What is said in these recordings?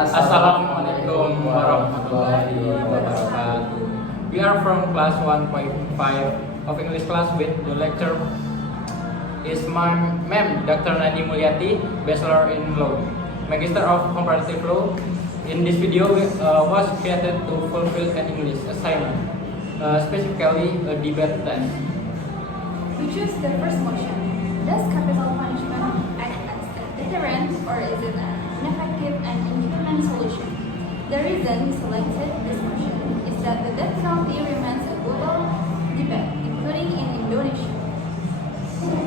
Assalamualaikum warahmatullahi wabarakatuh. We are from class 1.5 of English class with the lecture is my ma'am Dr. Nani Mulyati, Bachelor in Law, Magister of Comparative Law. In this video was created to fulfill an English assignment, specifically a debate test. We choose the first motion. Does capital punishment act as a deterrent or is it an ineffective and inhuman solution? The reason we selected this motion is that the death penalty remains a global debate, including in Indonesia.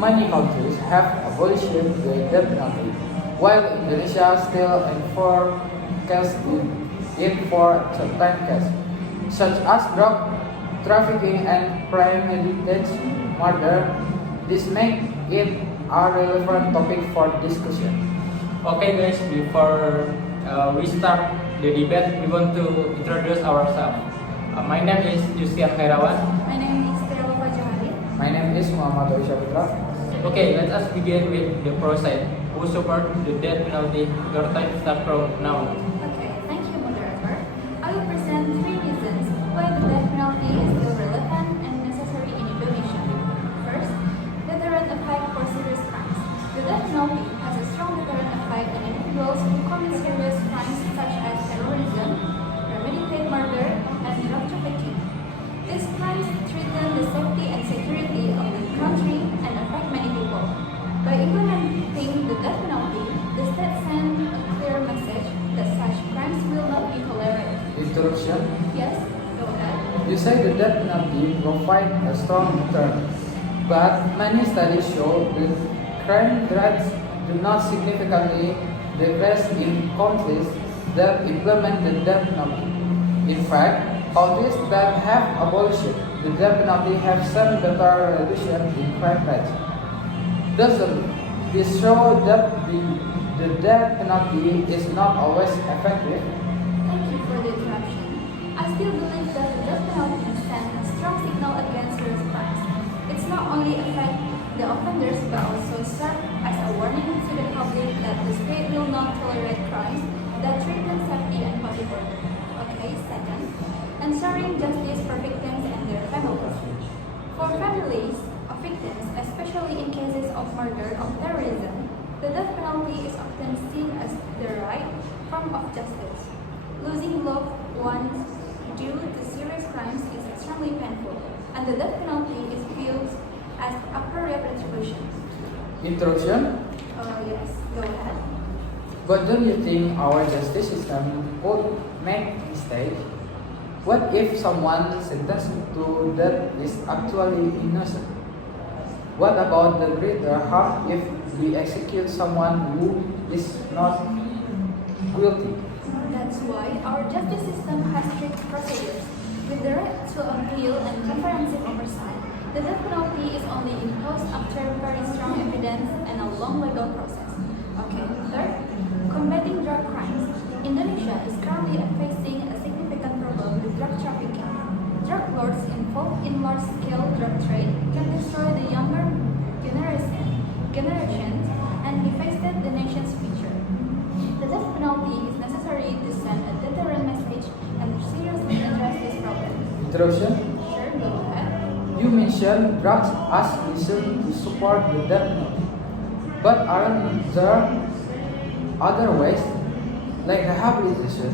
Many countries have abolished the death penalty, while Indonesia still enforces it for certain cases, such as drug trafficking and premeditated murder. This makes it a relevant topic for discussion. Okay guys, before we start the debate, we want to introduce ourselves. My name is Justian Khairawan. My name is Tiralova Johari. My name is Muhammad Oisha Putra. Okay, let us begin with the process. Who support the death penalty? Your time start from now. Okay, thank you, moderator. I will present three reasons why the death penalty is still relevant and necessary in Indonesia. First, deterrent effect for serious crimes. The death penalty has a strong deterrent effect on individuals who commit serious crimes such as terrorism, premeditated murder, and drug trafficking. These crimes threaten the safety and security of the country and affect many people. By implementing the death penalty, the state sends a clear message that such crimes will not be tolerated. Introduction. Yes, go ahead. You say the death penalty provides a strong deterrent, but many studies show that crime rates do not significantly decrease in countries that implement the death penalty. In fact, countries that have abolished the death penalty have seen better reduction in crime rates. Doesn't this show that the death penalty is not always effective? Thank you for the interruption. I still believe that the death penalty sends a strong signal against serious crimes. It's not only affect the offenders but also serve as a warning to the public that the state will not tolerate crimes that threaten safety and public order. Okay, second, ensuring justice for victims and their families. For families of victims, especially in cases of murder or terrorism, the death penalty is often seen as the right form of justice. Losing loved ones due to serious crimes is extremely painful, and the death penalty is viewed as appropriate retribution. Introduction. Yes, go ahead. But don't you think our justice system would make mistakes? What if someone sentenced to death is actually innocent? What about the greater harm if we execute someone who is not guilty? That's why our justice system has strict procedures, with the right to appeal and comprehensive oversight. The death penalty is only imposed after very strong evidence and a long legal process. Okay, third, combating drug crimes. Indonesia is currently facing a significant problem with drug trafficking. Drug lords involved in large-scale drug trade can destroy the younger generations and devastate the nation's future. The death penalty is necessary to send a deterrent message and seriously address this problem. Introduction. Sure, go ahead. You mentioned drugs as reason to support the death penalty, but aren't there other ways, like rehabilitation,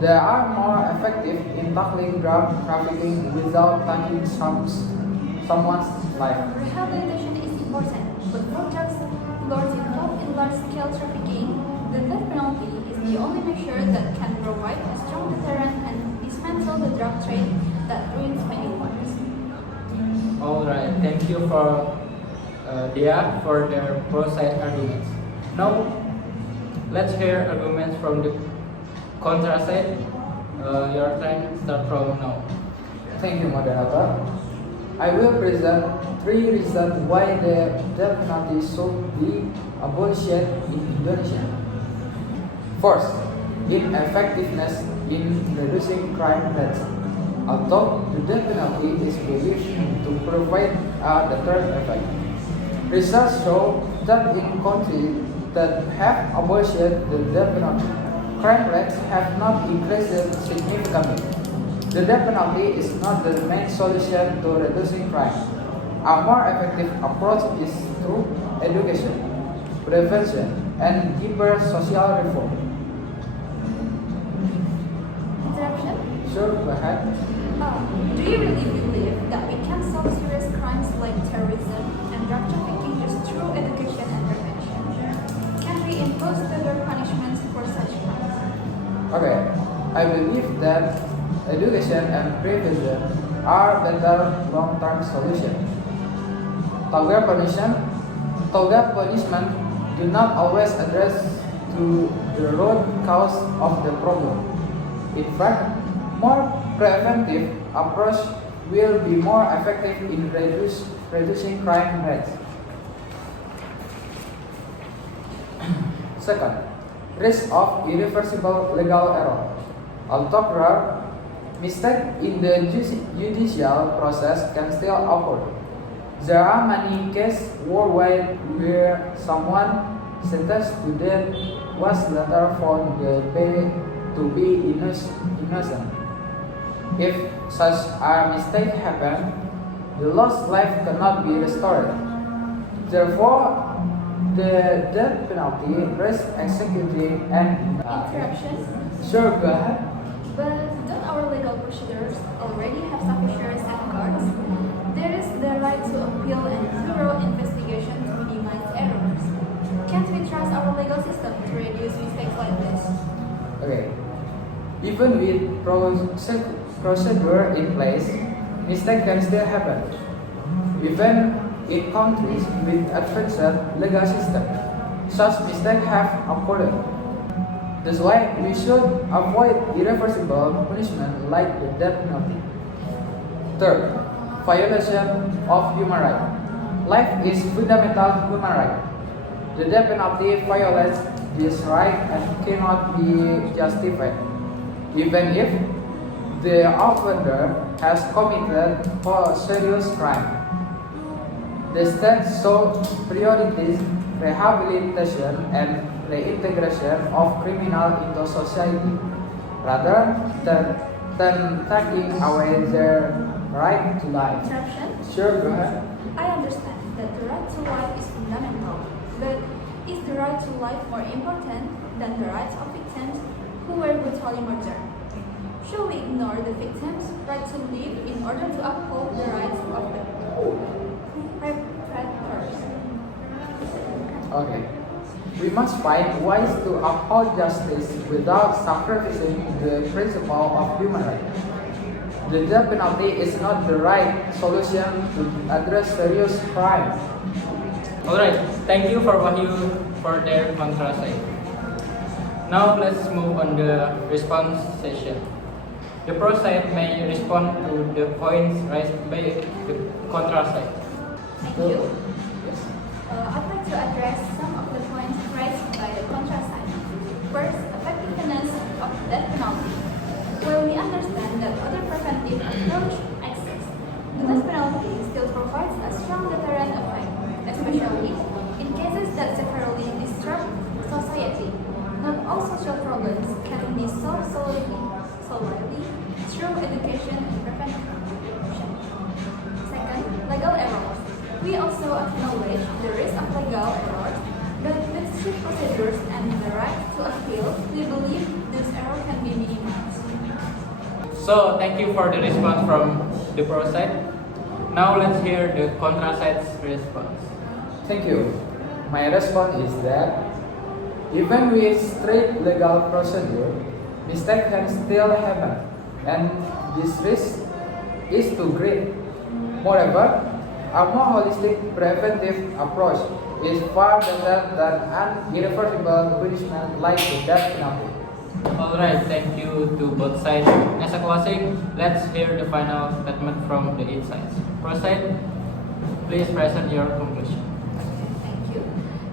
that are more effective in tackling drug trafficking without taking someone's life? Rehabilitation is important, but for drug lords involved in large-scale trafficking, the death penalty is the only measure that can provide a strong deterrent and dismantle the drug trade that ruins many lives. Alright, thank you for Dia for their pro side arguments. Now, let's hear arguments from the contra side. Your time start from now. Thank you, moderator. I will present three reasons why the death penalty should be abolished in Indonesia. First, ineffectiveness in reducing crime rates. Although the death penalty is believed to provide a deterrent effect, research shows that in countries that have abolished the death penalty, crime rates have not increased significantly. The death penalty is not the main solution to reducing crime. A more effective approach is through education, prevention, and deeper social reform. Interruption? Sure, go ahead. Do you really believe that we can solve serious crimes like terrorism and drug trafficking just through education and prevention? Can we impose better punishments for such crimes? Okay, I believe that education and prevention are better long-term solutions. Target punishment do not always address to the root cause of the problem. In fact, more preventive approach will be more effective in reducing crime rates. Second, risk of irreversible legal error. Although rare, mistakes in the judicial process can still occur. There are many cases worldwide where someone sentenced to death was later found to be innocent. If such a mistake happens, the lost life cannot be restored. Therefore, the death penalty risks executing and Interruption? Sure, go ahead. But don't our legal procedures already have sufficient safeguards? There is the right to appeal and thorough investigation to minimize errors. Can't we trust our legal system to reduce mistakes like this? Okay. Even with procedure in place, mistakes can still happen. Even in countries with advanced legal system, such mistakes have occurred. That's why we should avoid irreversible punishment like the death penalty. Third, violation of human rights. Life is fundamental human right. The death penalty violates this right and cannot be justified, even if the offender has committed a serious crime. The state should prioritize rehabilitation and reintegration of criminals into society, rather than taking away their right to life. Interruption? Sure, go ahead. I understand that the right to life is fundamental, but is the right to life more important than the rights of victims who were brutally murdered? Should we ignore the victims' right to live in order to uphold the rights of the perpetrators? Okay. We must find ways to uphold justice without sacrificing the principle of human rights. The death penalty is not the right solution to address serious crime. Alright, thank you for Wahyu for their contra side. Now let's move on the response session. The pro side may respond to the points raised by the contra side. Thank you. I'd like to address some of the points raised by the contra side. First, effectiveness of the death penalty. While we understand that other preventive approach exists, the death penalty still provides a strong deterrent effect, especially in cases that severely disrupt society. Not all social problems can be solved solely through education and prevention. Second, legal errors. We also acknowledge the risk of legal errors, but with strict procedures and the right to appeal, we believe this error can be minimized. So thank you for the response from the pro side. Now let's hear the contra side's response. Thank you. My response is that even with strict legal procedure, mistakes can still happen, and this risk is too great. Moreover, a more holistic preventive approach is far better than an irreversible punishment like the death penalty. Alright, thank you to both sides. As a closing, let's hear the final statement from the eight sides. Pro side, please present your conclusion. Thank you.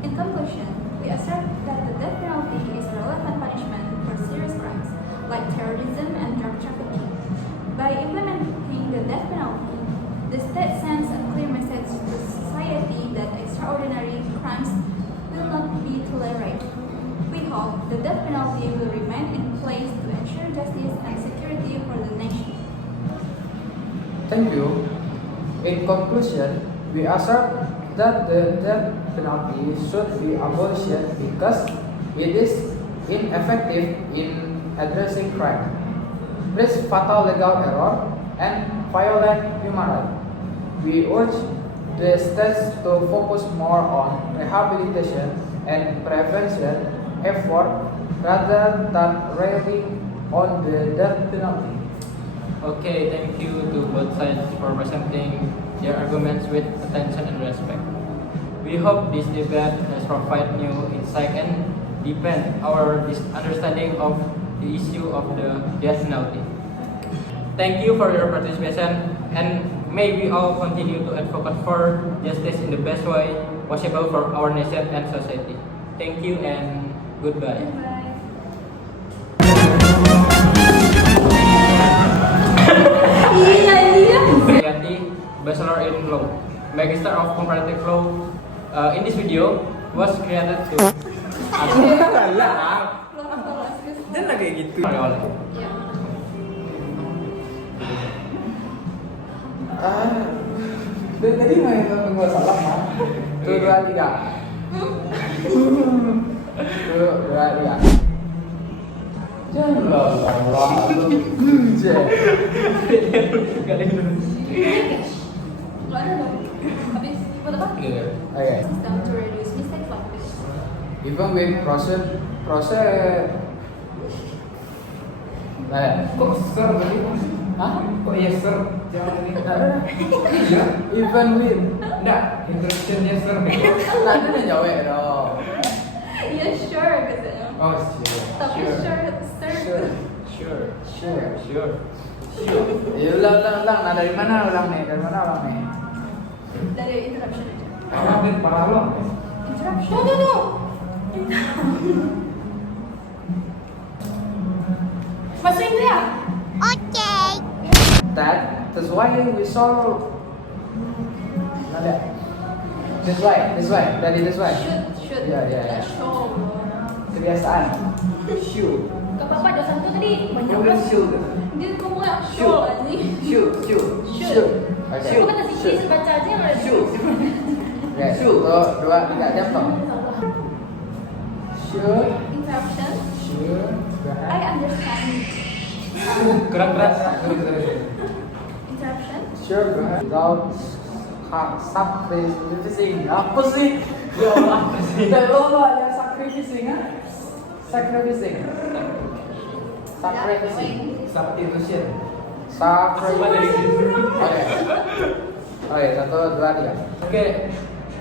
In conclusion, we assert that the death penalty is a relevant punishment for serious crimes like terrorism and drug trafficking. By implementing the death penalty, the state sends a clear message to society that extraordinary crimes will not be tolerated. We hope The death penalty will remain in place to ensure justice and security for the nation. Thank you. In conclusion, we assert that the death penalty should be abolished because it is ineffective in addressing crime, risks fatal legal error, and violate human rights. We urge the states to focus more on rehabilitation and prevention effort rather than relying on the death penalty. Okay, thank you to both sides for presenting their arguments with attention and respect. We hope this debate has provided new insight and deepened our understanding of the issue of the death penalty. Thank you for your participation, and may we all continue to advocate for justice in the best way possible for our nation and society. Thank you and goodbye. Goodbye. Yati, Bachelor in Law, Magister of Comparative Law. In this video was created to Dan lah kayak gitu. oleh Dari tadi main nggak salah mah. Tuh 2, 3. Tuh 2, 3. Jangan salah. Lo ada dong? Habis buat apa? Okay. System to reduce mistakes like this. Even with process. Nah, Kok ser tadi? hah? Kok yes sir? Jangan ini. Iya. Even with. Enggak, introduction yes sir. Tadi udah jawab dong. Yeah, sure katanya. Oh, siap. Tapi Sure. sure. sure. Ya ulang. Nah dari mana ulang nih? Dari interruption aja. Parah lo. Interruption. Tuh. Masukin tuh ya? That's why we saw. Nada. This way. Dari this way. Should. Ya. Show. Kebiasaan. Shoot. Gak apa-apa, dosen tuh tadi banyak Udah banget. shoot. Dia ngomongnya show anjing. Shoot. Shoot. Oke. Shoot kan kasih cheese baca aja yang ada. Shoot. Oke. Shoot. 1, 2, 3 jam toh. Shoot. Interruption. Shoot. I understand. Kurang keras. Interruption. Sure, go ahead. Without sacrificing. Apa sih? Ya Allah. Dan lo ada sacrificing kan? Sacrificing. Substitution. Sacrificing. Oke, 1, 2, 3. Oke,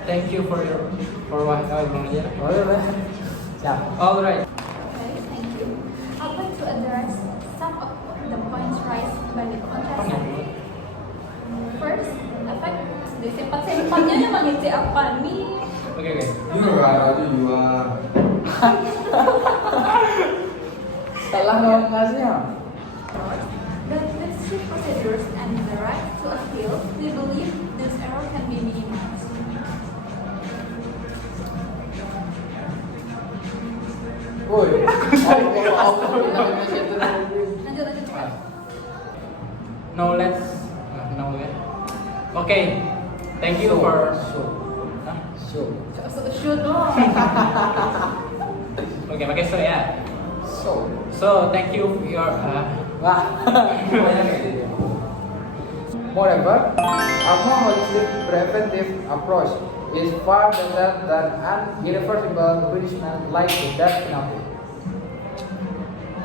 thank you for belum aja. Boleh. Siap. Alright. Okay, thank you. I'd like to address some of the points raised by the contestant. First, efek disimpan-simpannya memang ngisi apa nih? Oke. Salah ngasihnya. The legislative procedures and the right to appeal, we believe this error can be minimized. Woi. Lanjut cepat. Now let's Okay. Thank you for Shoot. Shoot dong. Oke, pakai so ya. So, thank you for your Wah. Moreover, a more holistic preventive approach is far better than an irreversible punishment like the death penalty.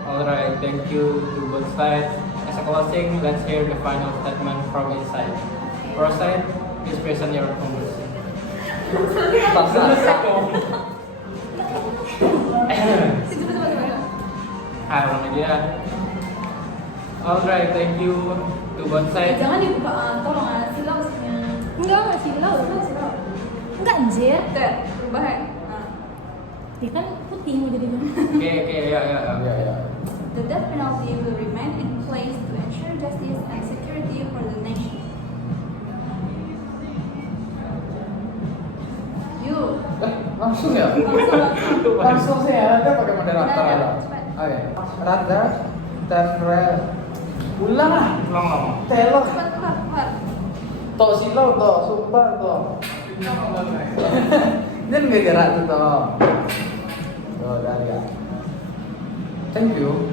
Alright, thank you to both sides. As a closing, let's hear the final statement from each side. For side, please present your conclusion. Alright, thank you to both sides. Jangan dibuka, tolong silau maksudnya. Enggak silau. Enggak anjir. Tuh, berubah ya. Dia kan putih mau jadi Oke, ya. The death penalty will remain in place to ensure justice and security for the nation. You. Langsung ya? Langsung sih ya, ada pakai moderator Udah, ada. cepat. Oke. Rather than rel. Ulang ah. Ulang lama. Telok. Cepat keluar. Tok silau tok, sumpah tok. Jangan gak gerak tuh tok. Tuh, udah ya. Thank you.